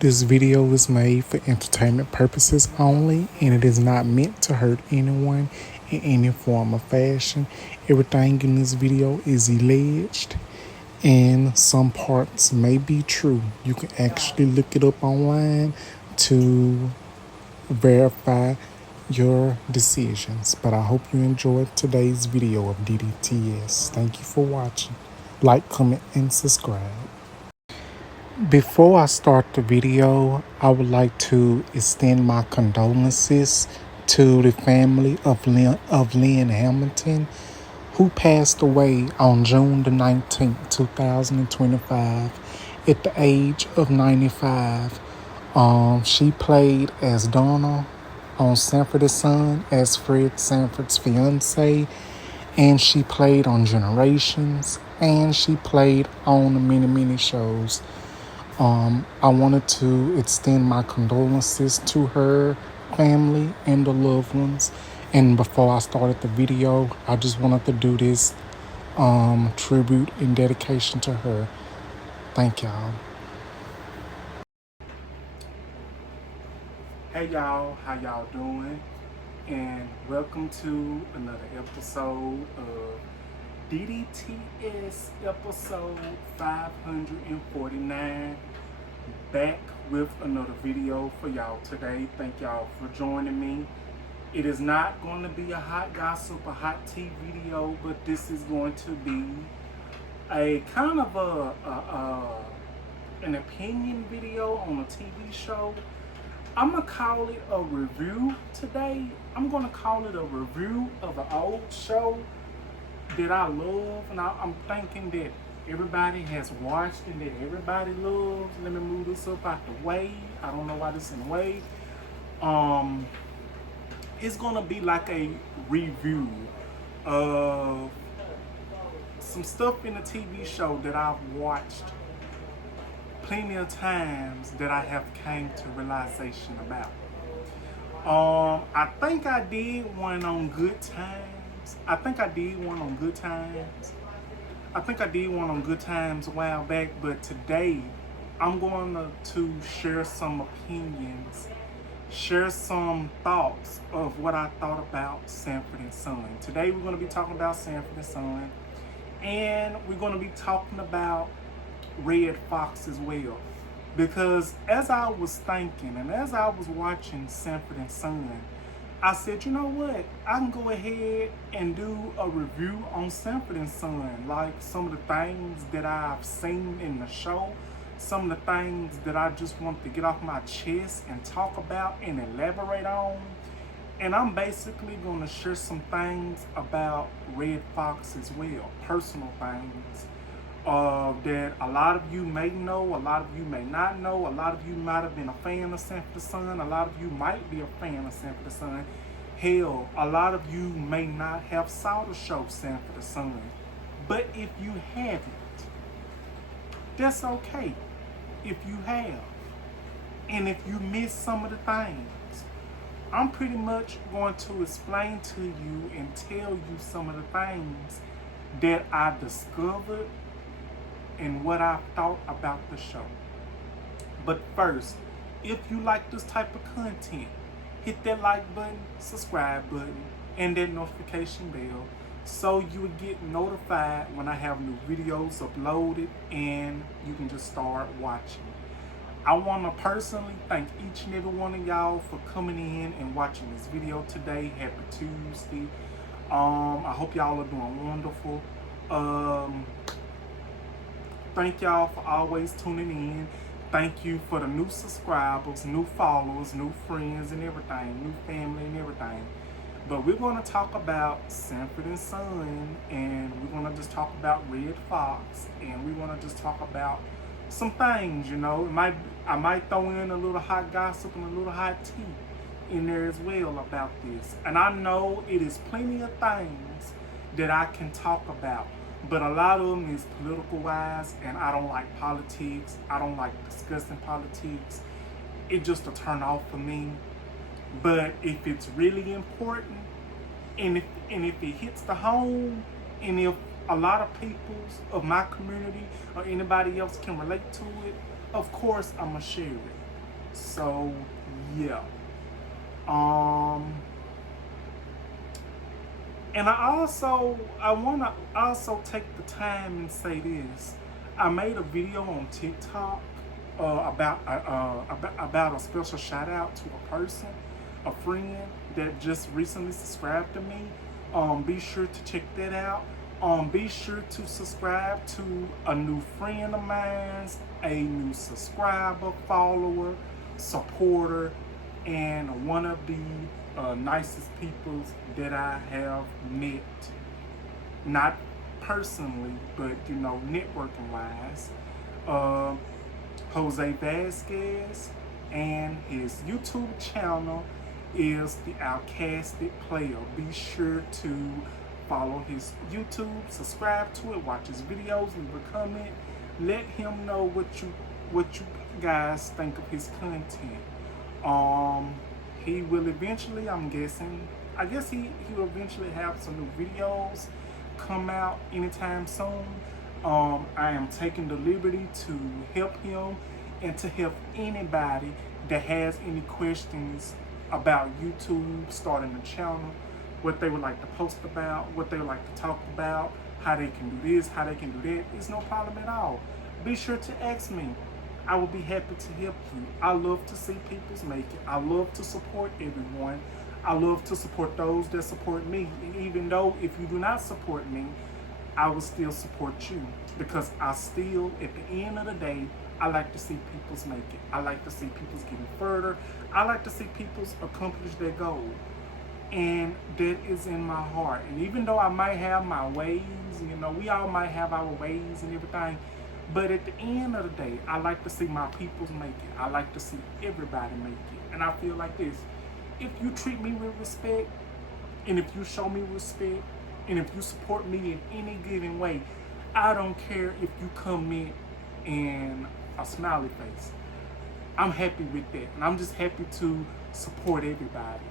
This video is made for entertainment purposes only, and it is not meant to hurt anyone in any form or fashion. Everything in this video is alleged, and some parts may be true. You can actually look it up online to verify your decisions. But I hope you enjoyed today's video of DDTS. Thank you for watching. Like, comment, and subscribe. Before I start the video, I would like to extend my condolences to the family of Lynn Hamilton, who passed away on June the 19th, 2025, at the age of 95. She played as Donna on Sanford and Son as Fred Sanford's fiance, and she played on Generations, and she played on many shows. I wanted to extend my condolences to her family and the loved ones. And before I started the video, I just wanted to do this tribute and dedication to her. Thank y'all. Hey y'all, how y'all doing? And welcome to another episode of DDTS episode 549. Back with another video for y'all today. Thank y'all for joining me. It is not going to be a hot gossip, a hot tea video, but this is going to be a kind of an opinion video on a TV show. I'm going to call it a review today. I'm going to call it a review of an old show that I love, and I'm thinking that everybody has watched and that everybody loves. Let me move this up out the way. I don't know why this is in the way. It's gonna be like a review of some stuff in the TV show that I've watched plenty of times that I have came to realization about. I think I did one on Good Times. I think I did one on Good Times a while back, but today I'm going to share some opinions, share some thoughts of what I thought about Sanford and Son. Today we're going to be talking about Sanford and Son, and we're going to be talking about Red Foxx as well. Because as I was thinking and as I was watching Sanford and Son, I said, you know what? I can go ahead and do a review on Sanford and Son, like some of the things that I've seen in the show, some of the things that I just want to get off my chest and talk about and elaborate on. And I'm basically going to share some things about Red Foxx as well, personal things that a lot of you may know, a lot of you may not know, a lot of you might have been a fan of Sanford and Son, a lot of you might be a fan of Sanford and Son. Hell, a lot of you may not have saw the show Sanford and Son. But if you haven't, that's okay if you have. And if you miss some of the things, I'm pretty much going to explain to you and tell you some of the things that I discovered and what I thought about the show. But first, if you like this type of content, hit that like button, subscribe button, and that notification bell so you would get notified when I have new videos uploaded and you can just start watching. I want to personally thank each and every one of y'all for coming in and watching this video today. Happy Tuesday. I hope y'all are doing wonderful. Thank y'all for always tuning in. Thank you for the new subscribers, new followers, new friends and everything, new family and everything. But we're going to talk about Sanford and Son, and we're going to just talk about Red Foxx, and we're going to just talk about some things, you know. I might throw in a little hot gossip and a little hot tea in there as well about this. And I know it is plenty of things that I can talk about, but a lot of them is political wise, and I don't like politics. I don't like discussing politics. It's just a turn off for me. But if it's really important, and if it hits the home, and if a lot of people of my community or anybody else can relate to it, of course I'm gonna share it. So yeah. Um and I wanna also take the time and say this. I made a video on TikTok about a special shout out to a person, a friend that just recently subscribed to me. Be sure to check that out. Be sure to subscribe to a new friend of mine, a new subscriber, follower, supporter, and one of the nicest people that I have met. Not personally, but networking wise. Jose Vasquez, and his YouTube channel is The Outcasted Player. Be sure to follow his YouTube, subscribe to it, watch his videos, leave a comment. Let him know what you guys think of his content. He will eventually, I guess he will eventually have some new videos come out anytime soon. I am taking the liberty to help him and to help anybody that has any questions about YouTube, starting a channel, what they would like to post about, what they would like to talk about, how they can do this, how they can do that. It's no problem at all. Be sure to ask me. I will be happy to help you. I love to see people's make it. I love to support everyone. I love to support those that support me. And even though if you do not support me, I will still support you, because I still, at the end of the day, I like to see people's make it. I like to see people's getting further. I like to see people's accomplish their goal. And that is in my heart. And even though I might have my ways, we all might have our ways and everything, but at the end of the day, I like to see my people's make it. I like to see everybody make it. And I feel like this: if you treat me with respect, and if you show me respect, and if you support me in any given way, I don't care if you come in a smiley face. I'm happy with that. And I'm just happy to support everybody.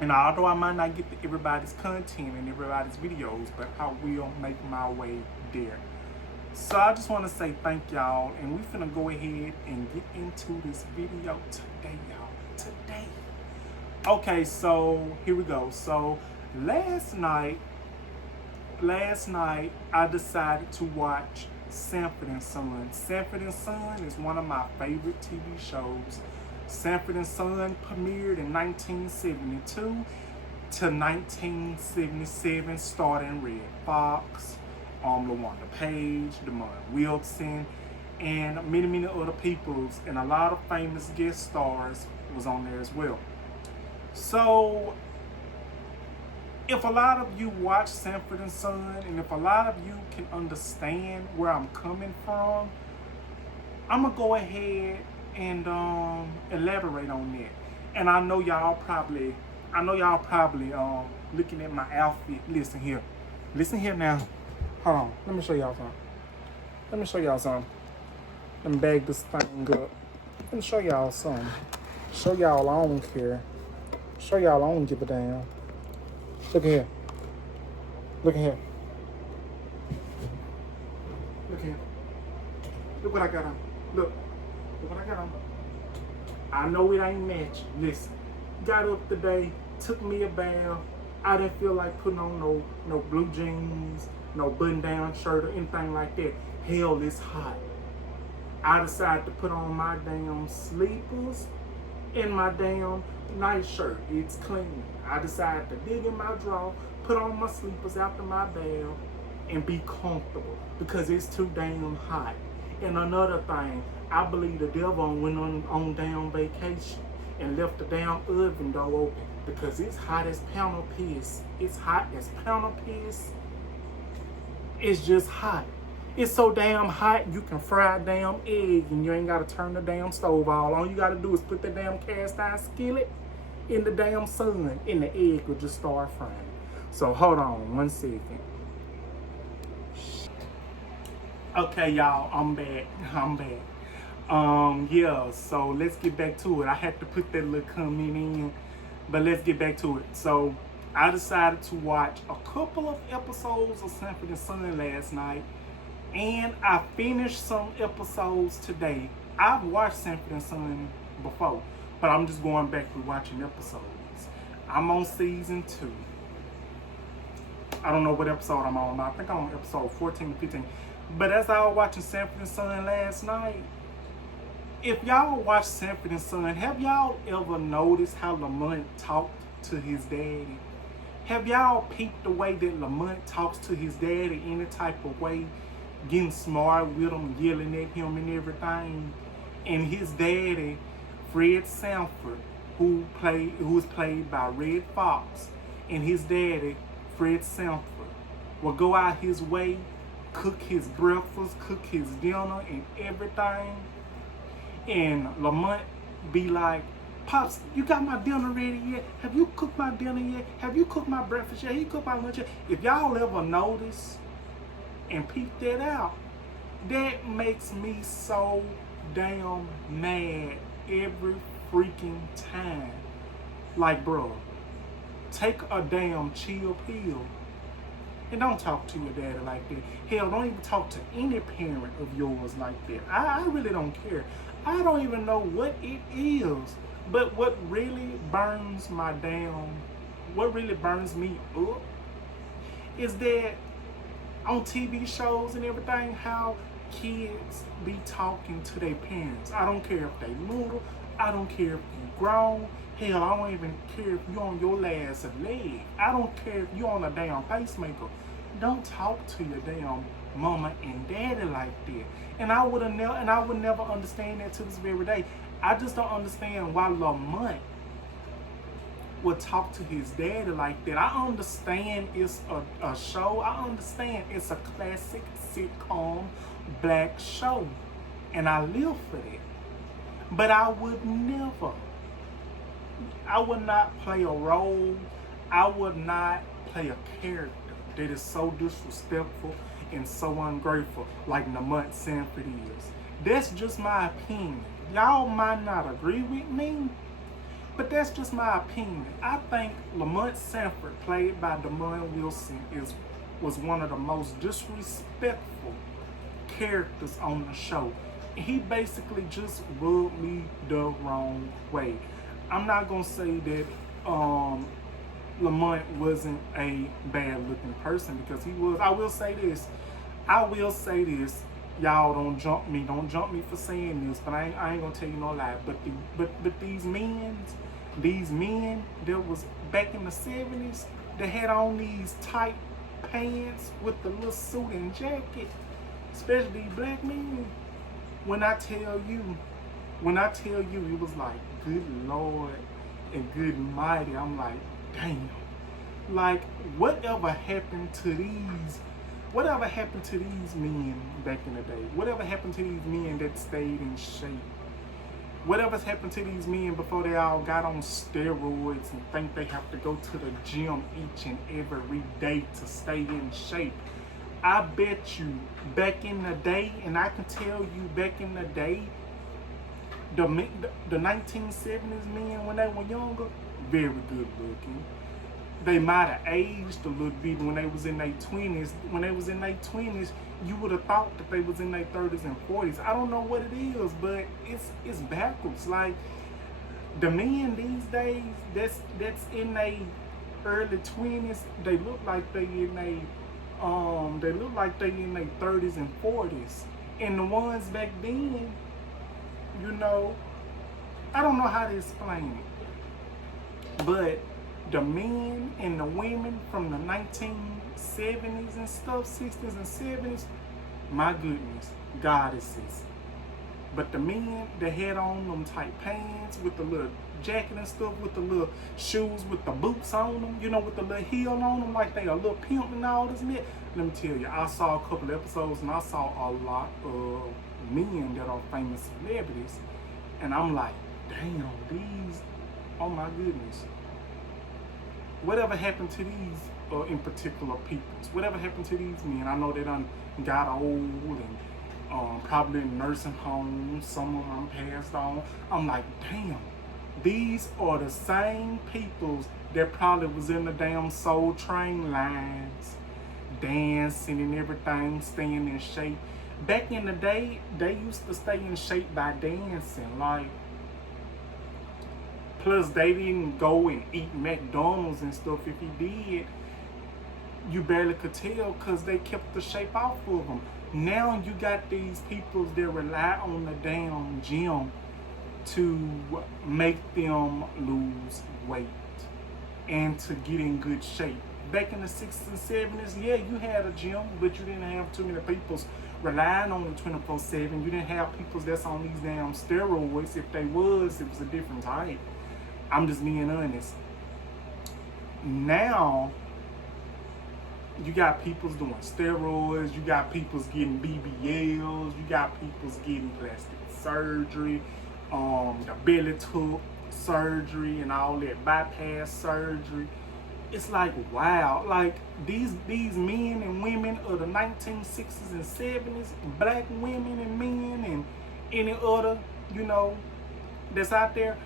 And although I might not get to everybody's content and everybody's videos, but I will make my way there. So I just want to say thank y'all. And we finna go ahead and get into this video today, y'all. Today. Okay, so here we go. So last night I decided to watch Sanford and Son. Sanford and Son is one of my favorite TV shows. Sanford and Son premiered in 1972 to 1977, starring Red Foxx, LaWanda Page, Demond Wilson, and many other peoples, and a lot of famous guest stars was on there as well. So if a lot of you watch Sanford and Son, and if a lot of you can understand where I'm coming from, I'm gonna go ahead and elaborate on that. And I know y'all probably looking at my outfit. Listen here now. Hold on, let me show y'all something. Let me bag this thing up. Let me show y'all something. Show y'all I don't care. Show y'all I don't give a damn. Look here. Look here. Look here. Look what I got on. Look what I got on. I know it ain't matching. Listen. Got up today, took me a bath. I didn't feel like putting on no blue jeans, no button-down shirt or anything like that. Hell, it's hot. I decided to put on my damn sleepers and my damn night shirt. It's clean. I decided to dig in my drawer, put on my sleepers after my bath, and be comfortable because it's too damn hot. And another thing, I believe the devil went on damn vacation and left the damn oven door open because it's hot as pound of piss. It's hot as pound of piss. It's just hot. It's so damn hot you can fry a damn egg and you ain't gotta turn the damn stove on. All you gotta do is put the damn cast iron skillet in the damn sun and the egg will just start frying. So hold on 1 second. Okay, y'all, I'm back. Yeah, so let's get back to it. I had to put that little comment in, but let's get back to it. So I decided to watch a couple of episodes of Sanford and Son last night, and I finished some episodes today. I've watched Sanford and Son before, but I'm just going back and watching episodes. I'm on season 2. I don't know what episode I'm on. I think I'm on episode 14 or 15. But as I was watching Sanford and Son last night, if y'all watch Sanford and Son, have y'all ever noticed how Lamont talked to his daddy? Have y'all peeped the way that Lamont talks to his daddy any type of way, getting smart with him, yelling at him and everything? And his daddy, Fred Sanford, who was played by Red Foxx, and his daddy, Fred Sanford, will go out his way, cook his breakfast, cook his dinner and everything. And Lamont be like, Pops, you got my dinner ready yet? Have you cooked my dinner yet? Have you cooked my breakfast yet? Have you cooked my lunch yet? If y'all ever notice and peep that out, that makes me so damn mad every freaking time. Like, bro, take a damn chill pill and don't talk to your daddy like that. Hell, don't even talk to any parent of yours like that. I really don't care. I don't even know what it is. But what really burns me up is that on TV shows and everything, how kids be talking to their parents. I don't care if they little, I don't care if you grown. Hell, I don't even care if you on your last leg. I don't care if you on a damn pacemaker. Don't talk to your damn mama and daddy like that. And I would never understand that to this very day. I just don't understand why Lamont would talk to his daddy like that. I understand it's a show. I understand it's a classic sitcom black show. And I live for that. But I would not play a role. I would not play a character that is so disrespectful and so ungrateful like Lamont Sanford is. That's just my opinion. Y'all might not agree with me, but that's just my opinion. I think Lamont Sanford, played by Damon Wilson, was one of the most disrespectful characters on the show. He basically just rubbed me the wrong way. I'm not gonna say that Lamont wasn't a bad-looking person, because he was. I will say this. Y'all don't jump me for saying this, but I ain't gonna tell you no lie. But these men that was back in the 70s, that had on these tight pants with the little suit and jacket, especially black men. When I tell you, it was like, good Lord and good mighty. I'm like, damn. Like, whatever happened to these men back in the day? Whatever happened to these men that stayed in shape? Whatever's happened to these men before they all got on steroids and think they have to go to the gym each and every day to stay in shape? I bet you back in the day, and I can tell you back in the day, the 1970s men, when they were younger, very good looking. They might have aged a little bit when they was in their 20s. When they was in their 20s, you would have thought that they was in their 30s and 40s. I don't know what it is, but it's backwards. Like, the men these days that's in their early 20s, they look like they in their 30s and 40s. And the ones back then, I don't know how to explain it, but the men and the women from the 1970s and stuff, 60s and 70s, my goodness, goddesses. But the men that had on them tight pants with the little jacket and stuff, with the little shoes with the boots on them, with the little heel on them, like they a little pimp and all this and that. Let me tell you, I saw a couple episodes and I saw a lot of men that are famous celebrities, and I'm like, damn, these, oh my goodness. Whatever happened to these, in particular peoples? Whatever happened to these men? I know they done got old and probably in nursing homes. Some of them passed on. I'm like, damn, these are the same peoples that probably was in the damn Soul Train lines, dancing and everything, staying in shape. Back in the day, they used to stay in shape by dancing. Like, Plus, they didn't go and eat McDonald's and stuff. If he did, you barely could tell because they kept the shape off of them. Now you got these people that rely on the damn gym to make them lose weight and to get in good shape. Back in the 60s and 70s, yeah, you had a gym, but you didn't have too many people relying on it 24/7. You didn't have people that's on these damn steroids. If they was, it was a different type. I'm just being honest. Now, you got people doing steroids, you got people getting BBLs, you got people getting plastic surgery, the belly tuck surgery and all that bypass surgery. It's like, wow, like these men and women of the 1960s and 70s, black women and men and any other, that's out there,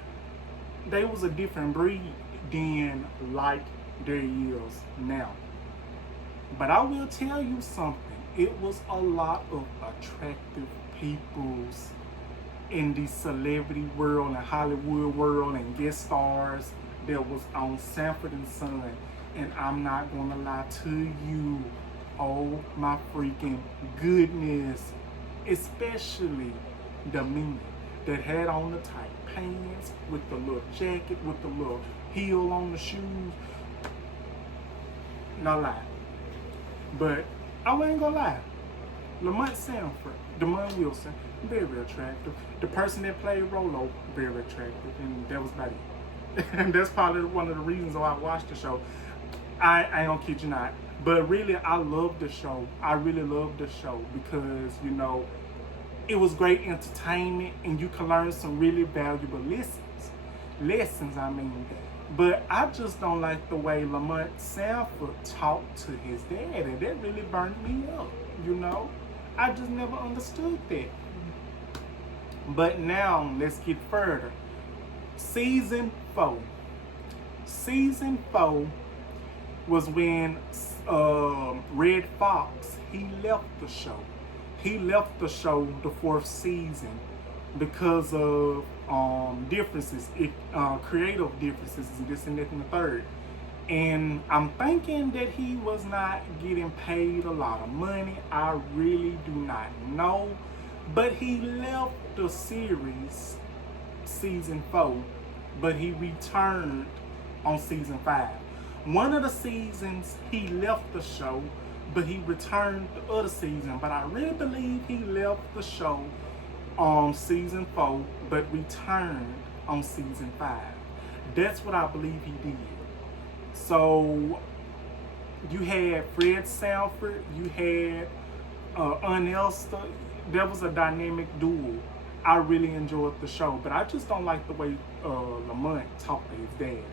they was a different breed than like there is now. But I will tell you something, it was a lot of attractive peoples in the celebrity world and Hollywood world and guest stars that was on Sanford and Son. And I'm not gonna lie to you, oh my freaking goodness, especially the men that had on the tight pants with the little jacket, with the little heel on the shoes. No lie. But I ain't gonna lie. Lamont Sanford, Damon Wilson, very attractive. The person that played Rolo, very attractive, and that was about it. And that's probably one of the reasons why I watched the show. I don't kid you not. But really, I love the show. I really love the show because, it was great entertainment and you can learn some really valuable lessons, I mean. But I just don't like the way Lamont Sanford talked to his daddy. That really burned me up, I just never understood that. But now, let's get further. Season 4. Season 4 was when Red Foxx, he left the show. He left the show the 4th season because of differences, creative differences, and this and that and the third. And I'm thinking that he was not getting paid a lot of money. I really do not know. But he left the series, season 4, but he returned on season 5. One of the seasons, he left the show, but he returned the other season. But I really believe he left the show on season 4, but returned on season 5. That's what I believe he did. So, you had Fred Sanford, you had Elster. That was a dynamic duo. I really enjoyed the show, but I just don't like the way Lamont talked to his dad.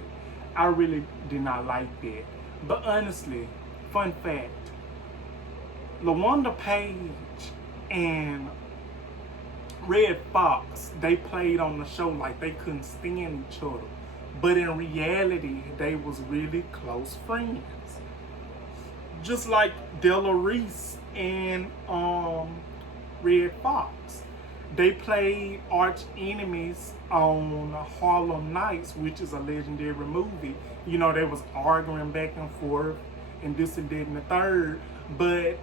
I really did not like that. But honestly, fun fact, LaWanda Page and Red Foxx, they played on the show like they couldn't stand each other. But in reality, they was really close friends. Just like Della Reese and Red Foxx. They played arch enemies on Harlem Nights, which is a legendary movie. They was arguing back and forth and this and that and the third. But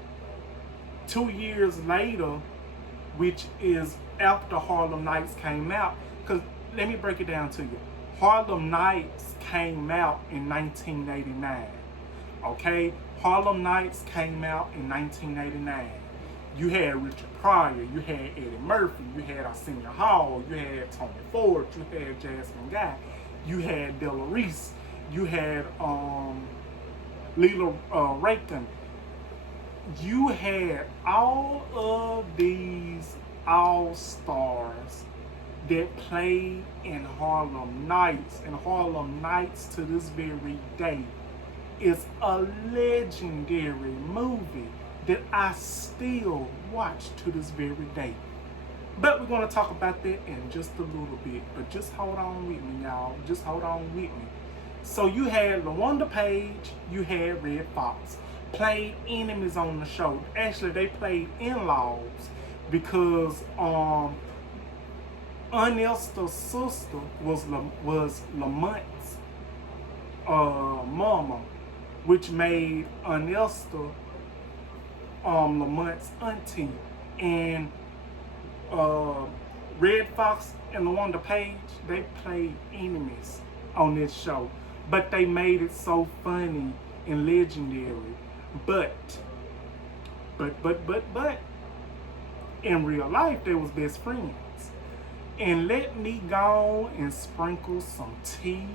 2 years later, which is after Harlem Nights came out, because let me break it down to you. Harlem Nights came out in 1989. Okay? Harlem Nights came out in 1989. You had Richard Pryor, you had Eddie Murphy, you had Arsenio Hall, you had Tony Ford, you had Jasmine Guy, you had Della Reese, you had Leela Rakin. You had all of these all-stars that played in Harlem Nights. And Harlem Nights to this very day is a legendary movie that I still watch to this very day. But we're going to talk about that in just a little bit. But just hold on with me, y'all. Just hold on with me. So you had LaWanda Page, you had Red Foxx. Played enemies on the show. Actually, they played in-laws because Aunt Esther's sister was Lamont's mama, which made Aunt Esther Lamont's auntie. And Red Fox and LaWanda Page, they played enemies on this show, but they made it so funny and legendary. But in real life, they was best friends. And let me go and sprinkle some tea.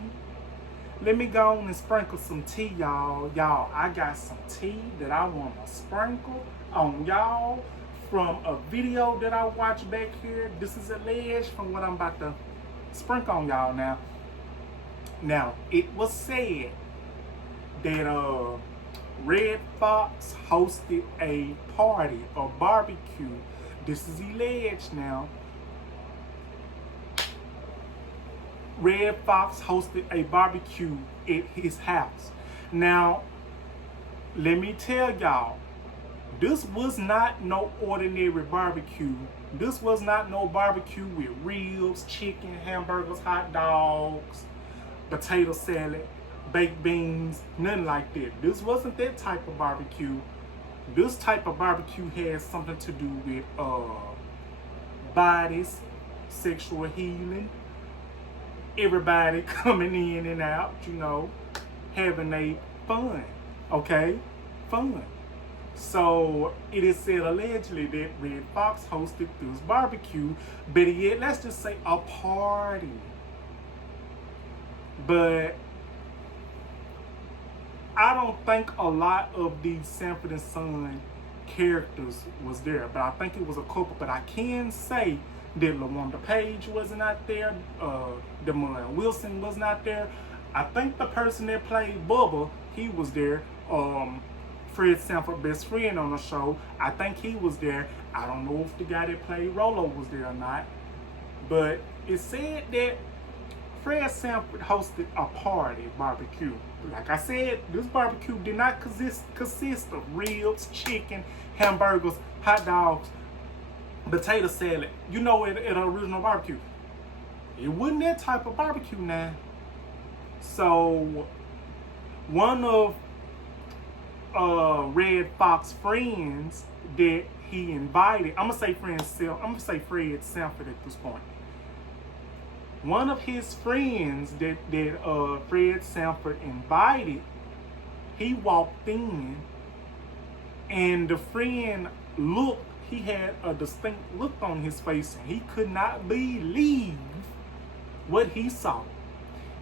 Let me go and sprinkle some tea, y'all. Y'all, I got some tea that I want to sprinkle on y'all from a video that I watched back here. This is alleged from what I'm about to sprinkle on y'all now. Now, it was said that Red Fox hosted a party, a barbecue. This is alleged now. Red Fox hosted a barbecue at his house. Now, let me tell y'all, this was not no ordinary barbecue. This was not no barbecue with ribs, chicken, hamburgers, hot dogs, potato salad, baked beans, nothing like that. This wasn't that type of barbecue. This type of barbecue has something to do with bodies, sexual healing, everybody coming in and out, you know, having a fun, okay? Fun. So it is said allegedly that Red Fox hosted this barbecue, but yet let's just say a party. But I don't think a lot of these Sanford and Son characters was there, but I think it was a couple. But I can say that LaWanda Page wasn't out there, Damon Wilson was not there. I think the person that played Bubba, he was there. Fred Sanford, best friend on the show, I think he was there. I don't know if the guy that played Rolo was there or not. But it said that Fred Sanford hosted a party barbecue. Like I said, this barbecue did not consist of ribs, chicken, hamburgers, hot dogs, potato salad. You know, at an original barbecue. It wasn't that type of barbecue now. So, one of Red Fox friends that he invited, I'm gonna say Fred Sanford at this point. One of his friends that Fred Sanford invited, he walked in, and the friend he had a distinct look on his face, and he could not believe what he saw.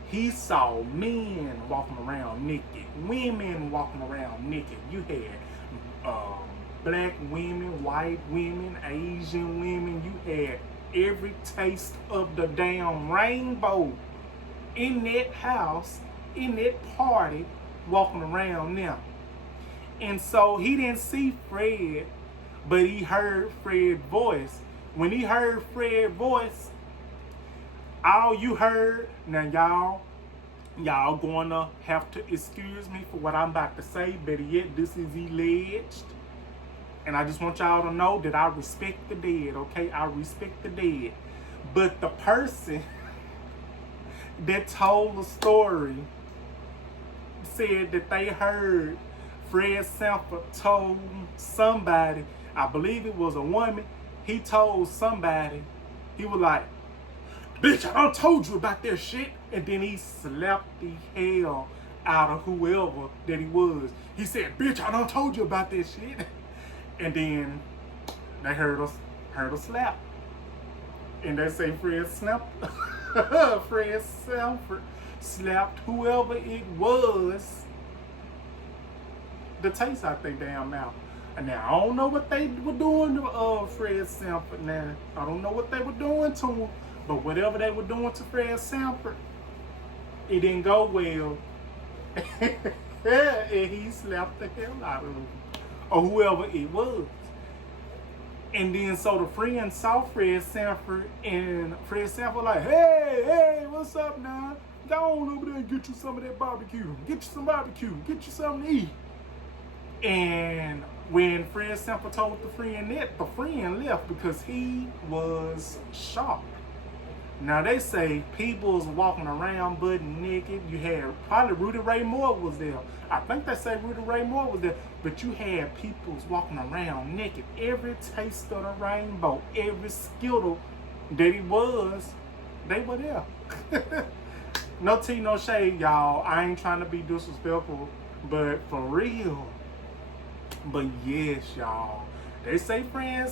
He saw men walking around naked, women walking around naked. You had black women, white women, Asian women. You had every taste of the damn rainbow in that house, in that party, walking around now. And so he didn't see Fred, but he heard Fred's voice. When he heard Fred's voice, all you heard, now y'all gonna have to excuse me for what I'm about to say, better yet, this is alleged. And I just want y'all to know that I respect the dead, okay? I respect the dead. But the person that told the story said that they heard Fred Sanford told somebody, I believe it was a woman, he told somebody, he was like, "Bitch, I done told you about that shit." And then he slapped the hell out of whoever that he was. He said, "Bitch, I done told you about that shit." And then they heard us slap. And they say Fred Sanford slapped whoever it was the taste out their damn mouth. And now I don't know what they were doing to Fred Sanford now. I don't know what they were doing to him. But whatever they were doing to Fred Sanford, it didn't go well. And he slapped the hell out of him. Or whoever it was. And then so the friend saw Fred Sanford, and Fred Sanford like, hey, what's up now? Go on over there and get you some of that barbecue. Get you some barbecue. Get you something to eat. And when Fred Sanford told the friend that, the friend left because he was shocked. Now they say people was walking around butt naked. You had probably Rudy Ray Moore was there. I think they say Rudy Ray Moore was there. But you had people walking around naked. Every taste of the rainbow, every Skittle that he was, they were there. No tea, no shade, y'all. I ain't trying to be disrespectful, but for real. But yes, y'all. They say Fred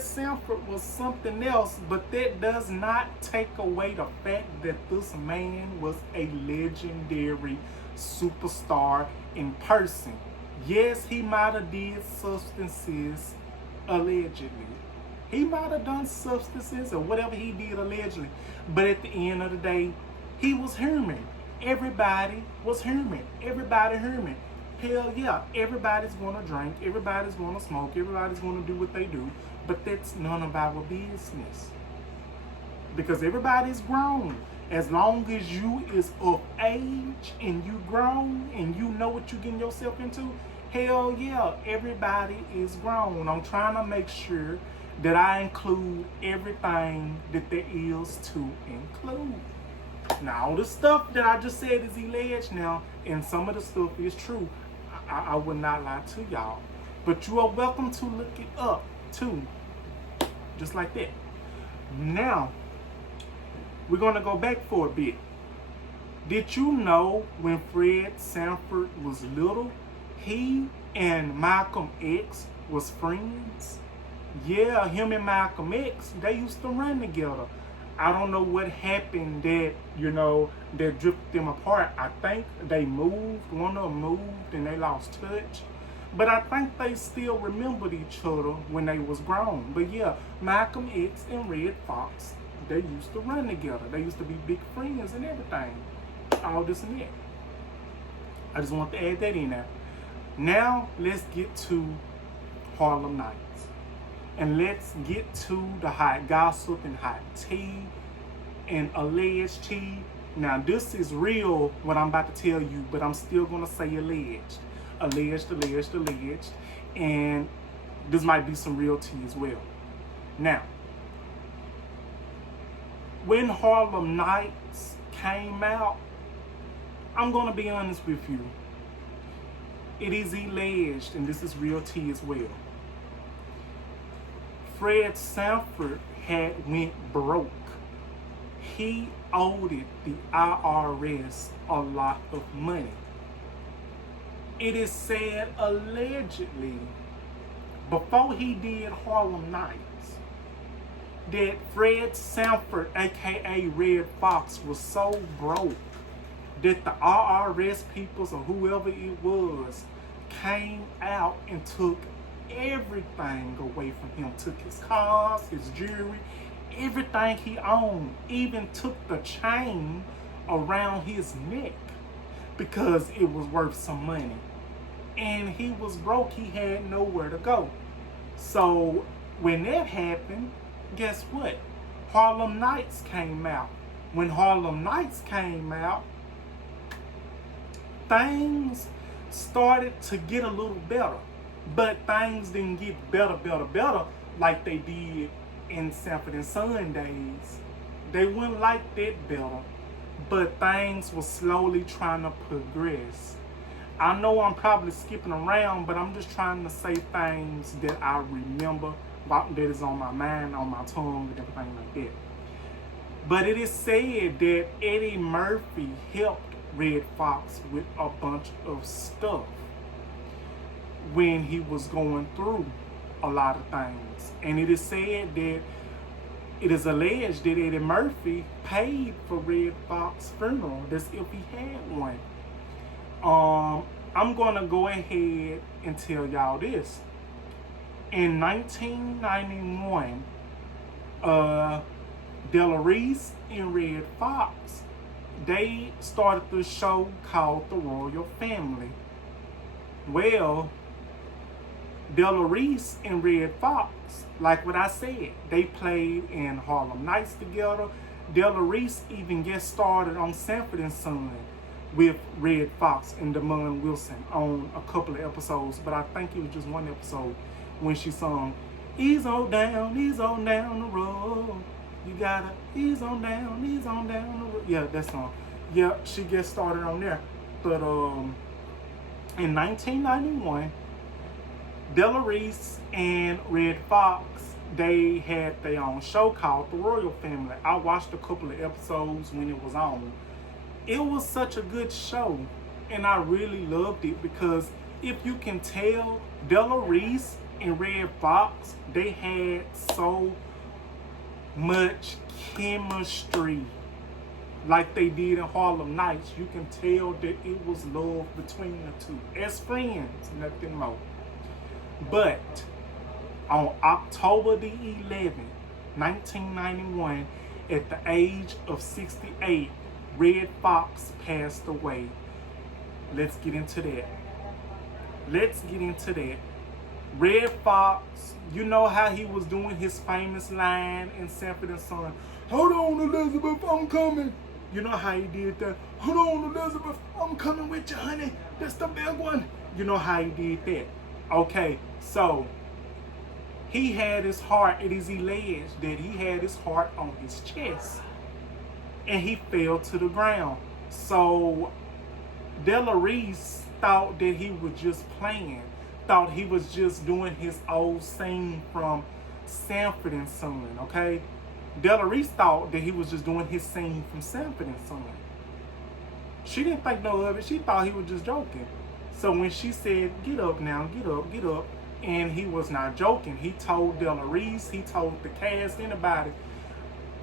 Sanford was something else, but that does not take away the fact that this man was a legendary superstar in person. Yes, he might have did substances allegedly. He might have done substances or whatever he did allegedly. But at the end of the day, he was human. Everybody was human. Everybody human. Hell yeah, everybody's gonna drink, everybody's gonna smoke, everybody's gonna do what they do, but that's none of our business. Because everybody's grown. As long as you is of age and you grown and you know what you're getting yourself into, hell yeah, everybody is grown. I'm trying to make sure that I include everything that there is to include. Now, all the stuff that I just said is alleged now, and some of the stuff is true. I would not lie to y'all. But you are welcome to look it up, too. Just like that. Now, we're going to go back for a bit. Did you know when Fred Sanford was little, he and Malcolm X was friends? Yeah, him and Malcolm X, they used to run together. I don't know what happened that, that drifted them apart. I think they moved, one of them moved and they lost touch. But I think they still remembered each other when they was grown. But yeah, Malcolm X and Red Fox, they used to run together. They used to be big friends and everything. All this and that. I just want to add that in there. Now, let's get to Harlem Nights. And let's get to the hot gossip and hot tea and alleged tea. Now, this is real, what I'm about to tell you, but I'm still going to say alleged. Alleged. And this might be some real tea as well. Now, when Harlem Nights came out, I'm going to be honest with you. It is alleged, and this is real tea as well. Fred Sanford had went broke. He owed the IRS a lot of money. It is said allegedly, before he did Harlem Nights, that Fred Sanford, aka Red Fox, was so broke that the IRS peoples or whoever it was came out and took everything away from him. Took his cars, his jewelry, everything he owned. Even took the chain around his neck because it was worth some money. And he was broke. He had nowhere to go. So when that happened, guess what? Harlem Nights came out. When Harlem Nights came out, things started to get a little better. But things didn't get better like they did in Sanford and Son days. They wouldn't like that better. But things were slowly trying to progress. I know I'm probably skipping around, but I'm just trying to say things that I remember, that is on my mind, on my tongue, and everything like that. But it is said that Eddie Murphy helped Red Fox with a bunch of stuff when he was going through a lot of things. And it is said that it is alleged that Eddie Murphy paid for Red Fox's funeral. That's if he had one. I'm gonna go ahead and tell y'all this. In 1991, Della Reese and Red Fox, they started the show called The Royal Family. Well, Della Reese and Red Fox, like what I said, they played in Harlem Nights together. Della Reese even guest starred on Sanford and Son with Red Fox and Damon Wilson on a couple of episodes, but I think it was just one episode when she sung, "Ease on down the road, You gotta ease on down, ease on down. Yeah, that song. Yeah, she gets started on there. But in 1991, Della Reese and Red Fox, they had their own show called The Royal Family. I watched a couple of episodes when it was on. It was such a good show, and I really loved it because if you can tell, Della Reese and Red Fox, they had so much chemistry like they did in Harlem Nights. You can tell that it was love between the two. As friends, nothing more. But on October the 11th, 1991, at the age of 68, Red Fox passed away. Let's get into that. Red Fox, you know how he was doing his famous line in Sanford and Son, "Hold on, Elizabeth, I'm coming." You know how he did that? "Hold on, Elizabeth, I'm coming with you, honey. That's the big one." You know how he did that. Okay, so he had his heart, it is alleged that he had his heart on his chest and he fell to the ground. So Della Reese thought that he was just playing, thought he was just doing his old scene from Sanford and Son, okay? Della Reese thought that he was just doing his scene from Sanford and Son. She didn't think no of it. She thought he was just joking. So when she said, "Get up now, get up, get up," and he was not joking, he told Della Reese, he told the cast, anybody,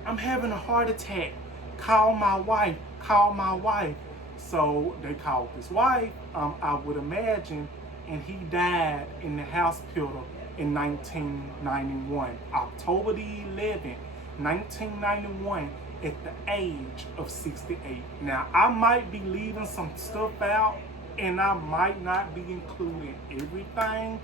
"I'm having a heart attack. Call my wife, call my wife." So they called his wife, I would imagine, and he died in the hospital in 1991. October the 11th, 1991, at the age of 68. Now, I might be leaving some stuff out, and I might not be including everything,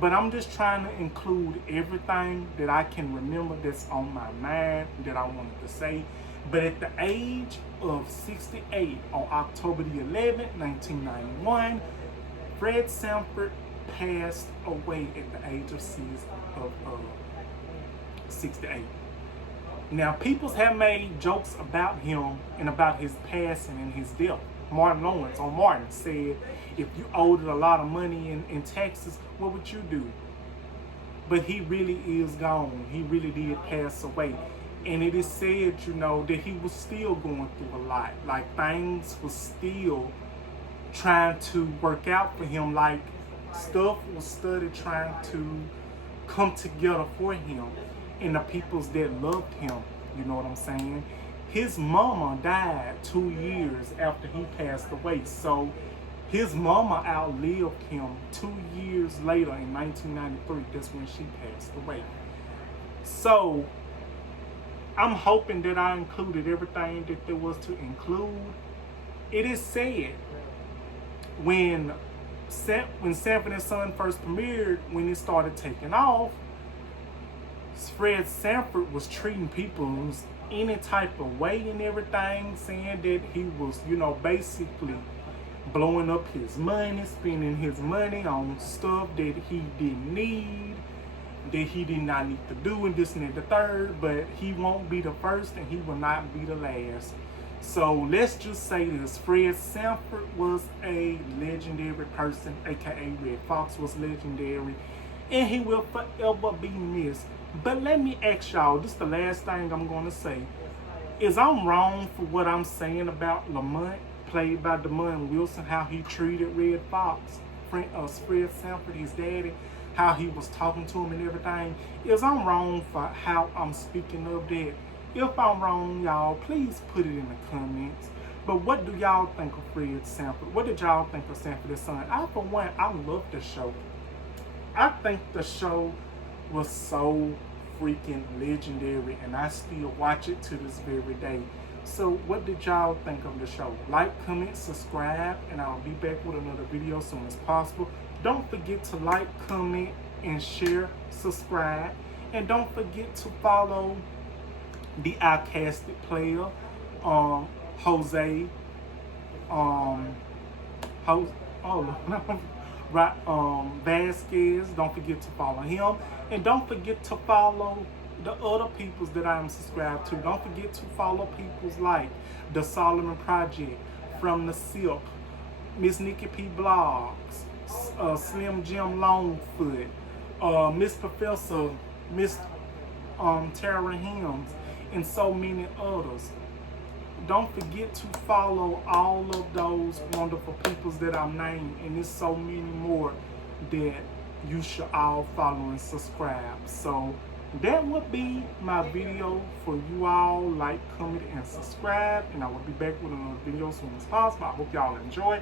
but I'm just trying to include everything that I can remember that's on my mind that I wanted to say. But at the age of 68, on October the 11th, 1991, Fred Sanford passed away at the age of 68. Now, people have made jokes about him and about his passing and his death. Martin Lawrence on Martin said, if you owed a lot of money in taxes, what would you do? But he really is gone. He really did pass away. And it is said, you know, that he was still going through a lot. Like, things was still trying to work out for him. Like, stuff was studied trying to come together for him and the peoples that loved him. You know what I'm saying? His mama died 2 years after he passed away. So his mama outlived him 2 years later in 1993. That's when she passed away. So I'm hoping that I included everything that there was to include. It is said when Sanford and Son first premiered, when it started taking off, Fred Sanford was treating people any type of way and everything, saying that he was, you know, basically blowing up his money, spending his money on stuff that he didn't need, that he did not need to do, and this and the third. But he won't be the first and he will not be the last. So let's just say this: Fred Sanford was a legendary person, aka Red Fox was legendary, and he will forever be missed. But let me ask y'all, this is the last thing I'm going to say. Is I'm wrong for what I'm saying about Lamont, played by Damon Wilson, how he treated Red Fox, Fred Sanford, his daddy, how he was talking to him and everything? Is I'm wrong for how I'm speaking of that? If I'm wrong, y'all, please put it in the comments. But what do y'all think of Fred Sanford? What did y'all think of Sanford and Son? I, for one, I love the show. I think the show was so freaking legendary, and I still watch it to this very day. So what did y'all think of the show? Like, comment, subscribe, and I'll be back with another video as soon as possible. Don't forget to like, comment, and share, subscribe, and don't forget to follow the outcasted player, Jose, Vasquez. Don't forget to follow him, and don't forget to follow the other peoples that I am subscribed to. Don't forget to follow peoples like the Solomon Project, From the Silk, Miss Nikki P Blogs, Slim Jim Longfoot, Miss Professor, Miss Tara Hims, and so many others. Don't forget to follow all of those wonderful peoples that I named, and there's so many more that you should all follow and subscribe. So that would be my video for you all. Like, comment, and subscribe, and I will be back with another video as soon as possible. I hope y'all enjoy.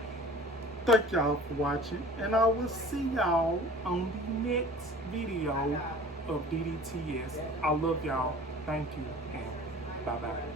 Thank y'all for watching, and I will see y'all on the next video of DDTS. I love y'all. Thank you, and bye-bye.